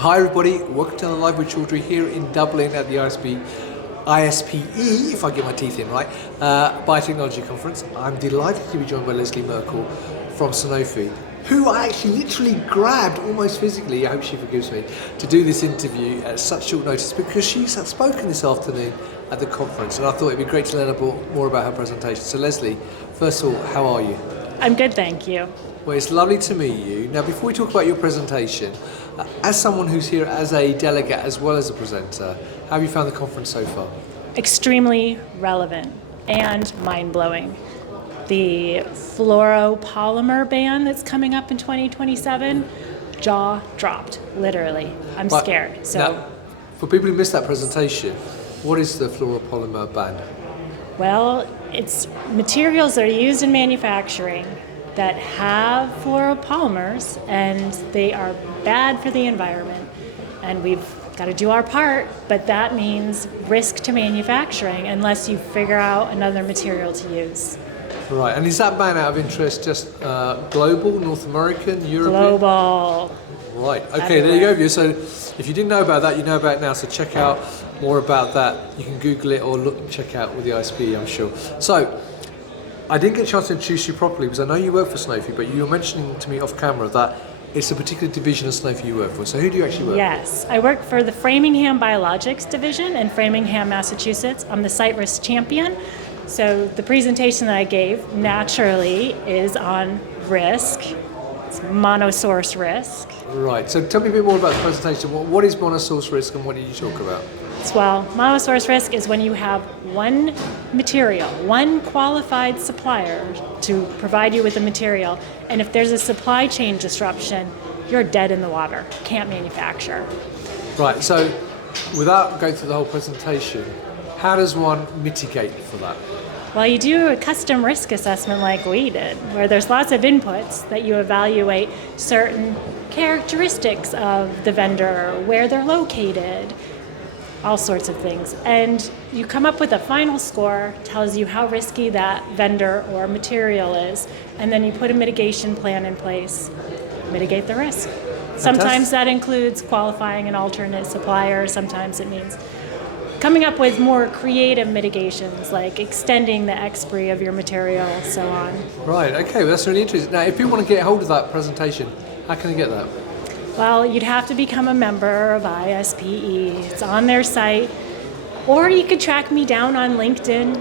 Hi everybody, welcome to the Live with Chaudhry here in Dublin at the ISPE, if I get my teeth in right, Biotechnology Conference. I'm delighted to be joined by Lesley Merkle from Sanofi, who I actually literally grabbed almost physically, I hope she forgives me, to do this interview at such short notice because she's spoken this afternoon at the conference and I thought it'd be great to learn more about her presentation. So Lesley, first of all, how are you? I'm good, thank you. Well, it's lovely to meet you. Now, before we talk about your presentation, as someone who's here as a delegate as well as a presenter, how have you found the conference so far? Extremely relevant and mind-blowing. The fluoropolymer ban that's coming up in 2027, jaw dropped, literally. I'm scared. So, now, for people who missed that presentation, what is the fluoropolymer ban? Well, it's materials that are used in manufacturing that have fluoropolymers, and they are bad for the environment. And we've got to do our part, but that means risk to manufacturing unless you figure out another material to use. Right, and is that ban out of interest just global, North American, European? Global. Right, okay, Everywhere. There you go. So if you didn't know about that, you know about it now, so check out more about that. You can Google it or check out with the ISPE, I'm sure. So, I didn't get a chance to introduce you properly because I know you work for Sanofi, but you were mentioning to me off camera that it's a particular division of Sanofi you work for. So who do you actually work for? Yes, I work for the Framingham Biologics division in Framingham, Massachusetts. I'm the site risk champion. So the presentation that I gave naturally is on risk. It's monosource risk. Right, so tell me a bit more about the presentation. What is monosource risk and what did you talk about? Well, monosource risk is when you have one material, one qualified supplier to provide you with the material, and if there's a supply chain disruption, you're dead in the water, can't manufacture. Right, so without going through the whole presentation, how does one mitigate for that? Well, you do a custom risk assessment like we did, where there's lots of inputs that you evaluate certain characteristics of the vendor, where they're located, all sorts of things. And you come up with a final score, tells you how risky that vendor or material is, and then you put a mitigation plan in place, mitigate the risk. Sometimes that includes qualifying an alternate supplier, sometimes it means coming up with more creative mitigations, like extending the expiry of your material, so on. Right, okay, well that's really interesting. Now, if people want to get hold of that presentation, how can they get that? Well, you'd have to become a member of ISPE. It's on their site. Or you could track me down on LinkedIn.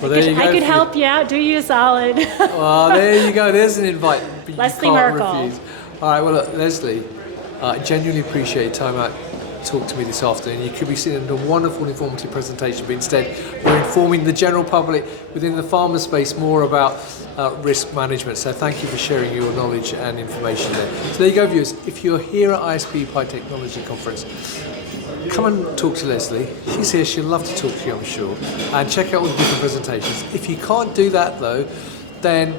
Well, there you go. I could help you out, do you a solid. Well, there you go. There's an invite. Lesley Merkle. Refuse. All right, well, look, Lesley, I genuinely appreciate your time out to talk to me this afternoon. You could be seeing a wonderful, informative presentation, but instead we're informing the general public within the pharma space more about risk management. So thank you for sharing your knowledge and information there. So there you go, viewers. If you're here at ISPE Biotechnology Conference, come and talk to Lesley. She's here. She'll love to talk to you, I'm sure. And check out all the different presentations. If you can't do that, though, then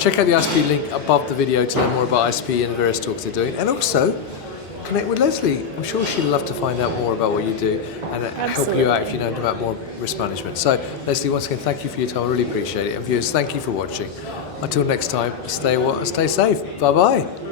check out the ISPE link above the video to learn more about ISPE and the various talks they're doing. And also, connect with Lesley. I'm sure she'd love to find out more about what you do and help you out if you know about more risk management. So, Lesley, once again, thank you for your time. I really appreciate it. And viewers, thank you for watching. Until next time, stay safe. Bye-bye.